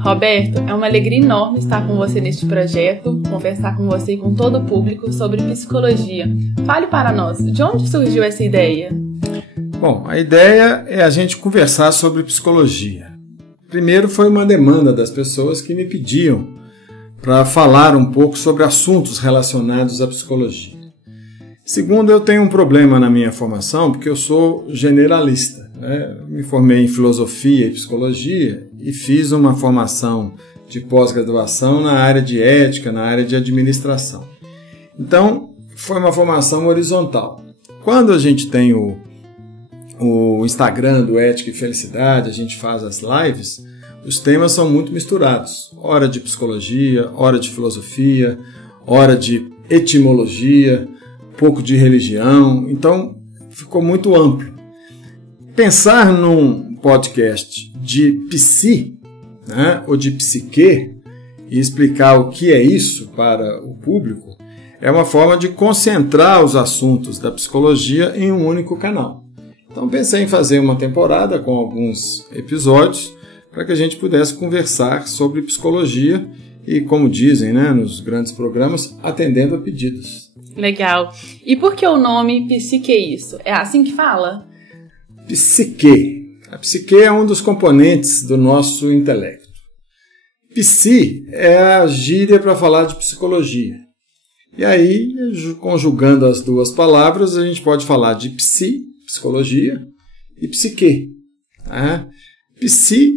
Roberto, é uma alegria enorme estar com você neste projeto, conversar com você e com todo o público sobre psicologia. Fale para nós, de onde surgiu essa ideia? Bom, a ideia é a gente conversar sobre psicologia. Primeiro foi uma demanda das pessoas que me pediam para falar um pouco sobre assuntos relacionados à psicologia. Segundo, eu tenho um problema na minha formação, porque eu sou generalista. Me formei em filosofia e psicologia e fiz uma formação de pós-graduação na área de ética, na área de administração. Então, foi uma formação horizontal. Quando a gente tem o Instagram do Ética e Felicidade, a gente faz as lives, os temas são muito misturados. Hora de psicologia, hora de filosofia, hora de etimologia, pouco de religião. Então, ficou muito amplo. Pensar num podcast de psi, ou de psique, e explicar o que é isso para o público, é uma forma de concentrar os assuntos da psicologia em um único canal. Então pensei em fazer uma temporada com alguns episódios para que a gente pudesse conversar sobre psicologia e, como dizem, nos grandes programas, atendendo a pedidos. Legal. E por que o nome Psique isso? É assim que fala? Psique. A psique é um dos componentes do nosso intelecto. Psi é a gíria para falar de psicologia. E aí, conjugando as duas palavras, a gente pode falar de psicologia, e psique. Psi,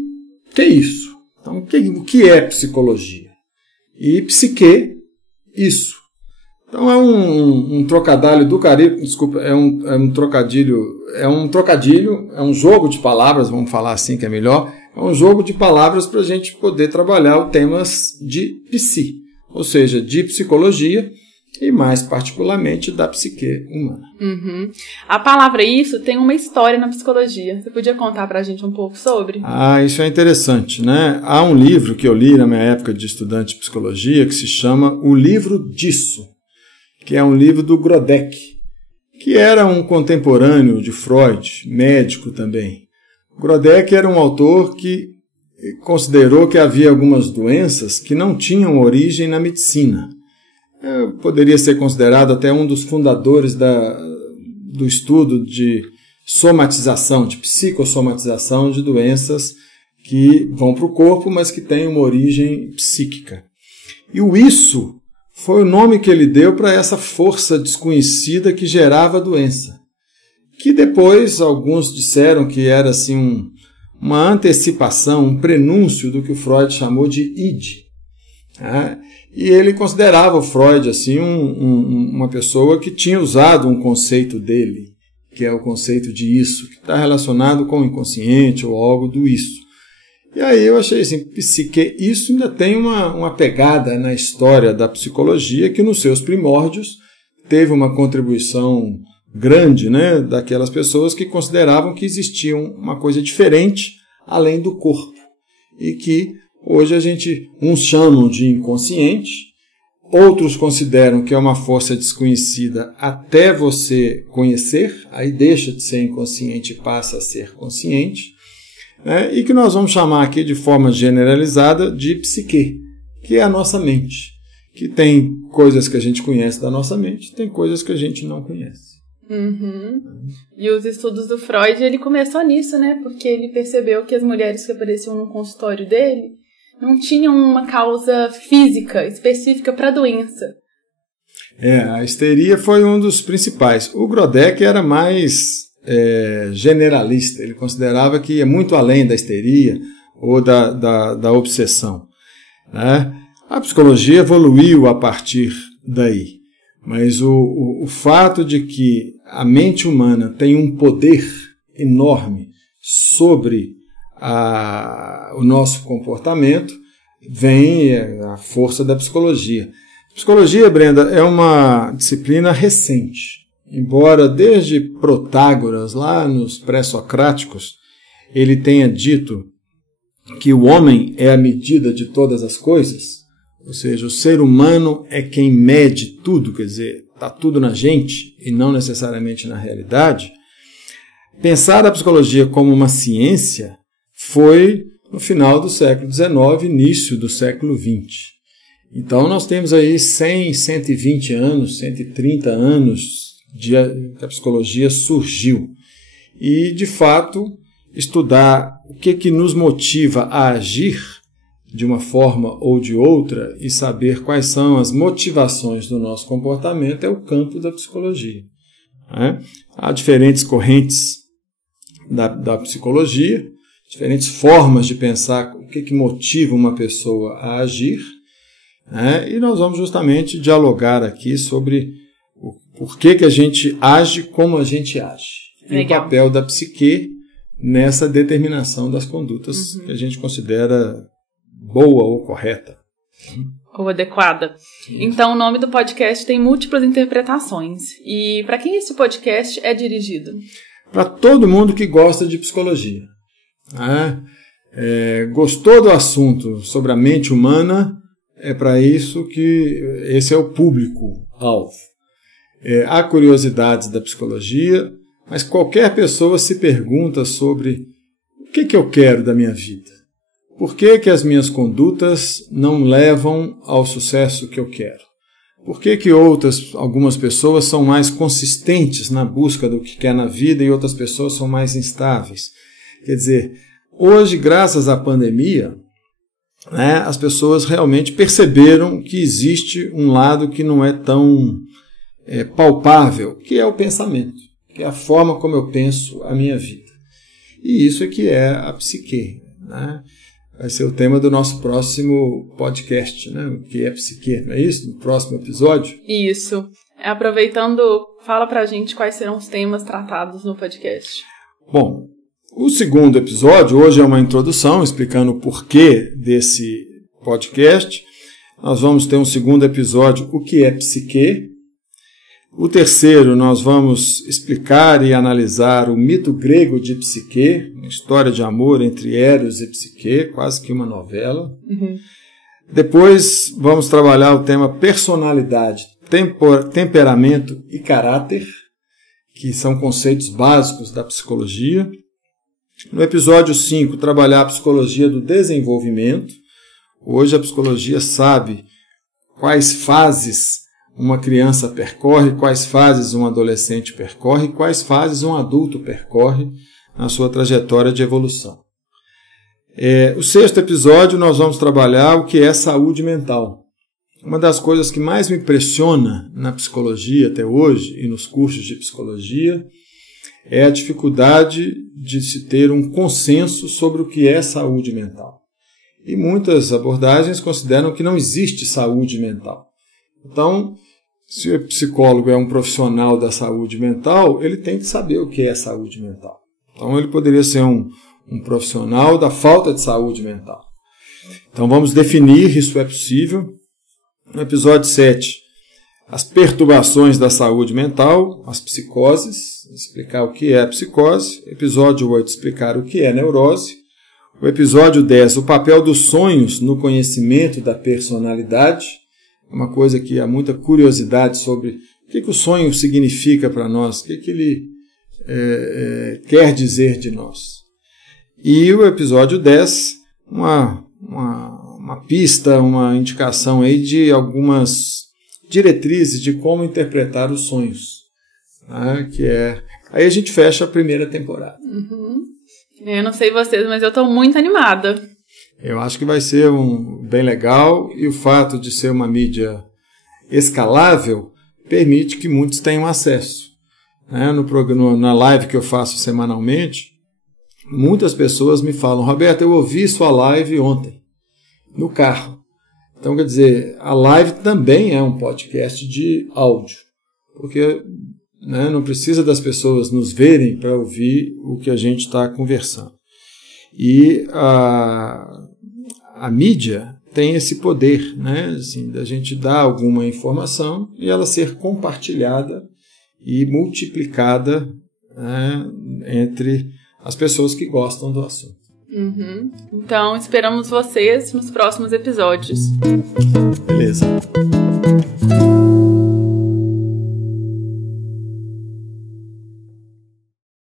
que é isso? Então, o que é psicologia? E psique, isso. Então é um trocadilho do Caribe, desculpa, é um trocadilho, é um jogo de palavras, vamos falar assim que é melhor, é um jogo de palavras para a gente poder trabalhar os temas de psi, ou seja, de psicologia e mais particularmente da psique humana. Uhum. A palavra isso tem uma história na psicologia. Você podia contar para a gente um pouco sobre? Isso é interessante, Há um livro que eu li na minha época de estudante de psicologia que se chama O Livro Disso, que é um livro do Grodeck, que era um contemporâneo de Freud, médico também. Grodeck era um autor que considerou que havia algumas doenças que não tinham origem na medicina. Poderia ser considerado até um dos fundadores do estudo de somatização, de psicossomatização de doenças que vão para o corpo, mas que têm uma origem psíquica. E o isso foi o nome que ele deu para essa força desconhecida que gerava a doença. Que depois alguns disseram que era assim uma antecipação, um prenúncio do que o Freud chamou de id. E ele considerava o Freud assim uma pessoa que tinha usado um conceito dele, que é o conceito de isso, que está relacionado com o inconsciente ou algo do isso. E aí eu achei assim, psique, isso ainda tem uma pegada na história da psicologia que nos seus primórdios teve uma contribuição grande, daquelas pessoas que consideravam que existia uma coisa diferente além do corpo. E que hoje uns chamam de inconsciente, outros consideram que é uma força desconhecida até você conhecer, aí deixa de ser inconsciente e passa a ser consciente. E que nós vamos chamar aqui de forma generalizada de psique, que é a nossa mente, que tem coisas que a gente conhece da nossa mente, tem coisas que a gente não conhece. Uhum. E os estudos do Freud, ele começou nisso, porque ele percebeu que as mulheres que apareciam no consultório dele não tinham uma causa física específica para a doença. A histeria foi um dos principais. O Grodeck era mais generalista, ele considerava que ia muito além da histeria ou da obsessão. A psicologia evoluiu a partir daí, mas o fato de que a mente humana tem um poder enorme sobre o nosso comportamento vem a força da psicologia. A psicologia, Brenda, é uma disciplina recente. Embora desde Protágoras, lá nos pré-socráticos, ele tenha dito que o homem é a medida de todas as coisas, ou seja, o ser humano é quem mede tudo, quer dizer, está tudo na gente e não necessariamente na realidade, pensar a psicologia como uma ciência foi no final do século XIX, início do século XX. Então nós temos aí 100, 120 anos, 130 anos que a psicologia surgiu. E, de fato, estudar o que nos motiva a agir de uma forma ou de outra e saber quais são as motivações do nosso comportamento é o campo da psicologia. Há diferentes correntes da psicologia, diferentes formas de pensar o que motiva uma pessoa a agir, e nós vamos justamente dialogar aqui sobre o porquê que a gente age como a gente age. E o papel da psique nessa determinação das condutas que a gente considera boa ou correta. Ou adequada. Então, o nome do podcast tem múltiplas interpretações. E para quem esse podcast é dirigido? Para todo mundo que gosta de psicologia. Gostou do assunto sobre a mente humana, é para isso que esse é o público-alvo. Há curiosidades da psicologia, mas qualquer pessoa se pergunta sobre o que eu quero da minha vida. Por que as minhas condutas não levam ao sucesso que eu quero? Por que algumas pessoas são mais consistentes na busca do que quer na vida e outras pessoas são mais instáveis? Quer dizer, hoje, graças à pandemia, as pessoas realmente perceberam que existe um lado que não é tão palpável, que é o pensamento, que é a forma como eu penso a minha vida. E isso é que é a psique. Vai ser o tema do nosso próximo podcast, o que é psique, não é isso? No próximo episódio? Isso. Aproveitando, fala pra gente quais serão os temas tratados no podcast. Bom, o segundo episódio, hoje é uma introdução explicando o porquê desse podcast. Nós vamos ter um segundo episódio, o que é psique. O terceiro, nós vamos explicar e analisar o mito grego de Psique, uma história de amor entre Eros e Psique, quase que uma novela. Depois, vamos trabalhar o tema personalidade, temperamento e caráter, que são conceitos básicos da psicologia. No episódio 5, trabalhar a psicologia do desenvolvimento. Hoje a psicologia sabe quais fases uma criança percorre, quais fases um adolescente percorre, quais fases um adulto percorre na sua trajetória de evolução. O sexto episódio nós vamos trabalhar o que é saúde mental. Uma das coisas que mais me impressiona na psicologia até hoje e nos cursos de psicologia é a dificuldade de se ter um consenso sobre o que é saúde mental. E muitas abordagens consideram que não existe saúde mental. Então, se o psicólogo é um profissional da saúde mental, ele tem que saber o que é saúde mental. Então, ele poderia ser um profissional da falta de saúde mental. Então, vamos definir, isso é possível. No episódio 7, as perturbações da saúde mental, as psicoses, explicar o que é a psicose. Episódio 8, explicar o que é neurose. O episódio 10, o papel dos sonhos no conhecimento da personalidade. Uma coisa que há muita curiosidade sobre o que o sonho significa para nós, o que ele quer dizer de nós. E o episódio 10, uma pista, uma indicação aí de algumas diretrizes de como interpretar os sonhos. Aí a gente fecha a primeira temporada. Eu não sei vocês, mas eu estou muito animada. Eu acho que vai ser bem legal, e o fato de ser uma mídia escalável permite que muitos tenham acesso. Na live que eu faço semanalmente, muitas pessoas me falam: Roberto, eu ouvi sua live ontem, no carro. Então, quer dizer, a live também é um podcast de áudio, porque não precisa das pessoas nos verem para ouvir o que a gente está conversando. E a mídia tem esse poder, assim, da gente dar alguma informação e ela ser compartilhada e multiplicada entre as pessoas que gostam do assunto. Então, esperamos vocês nos próximos episódios. Beleza.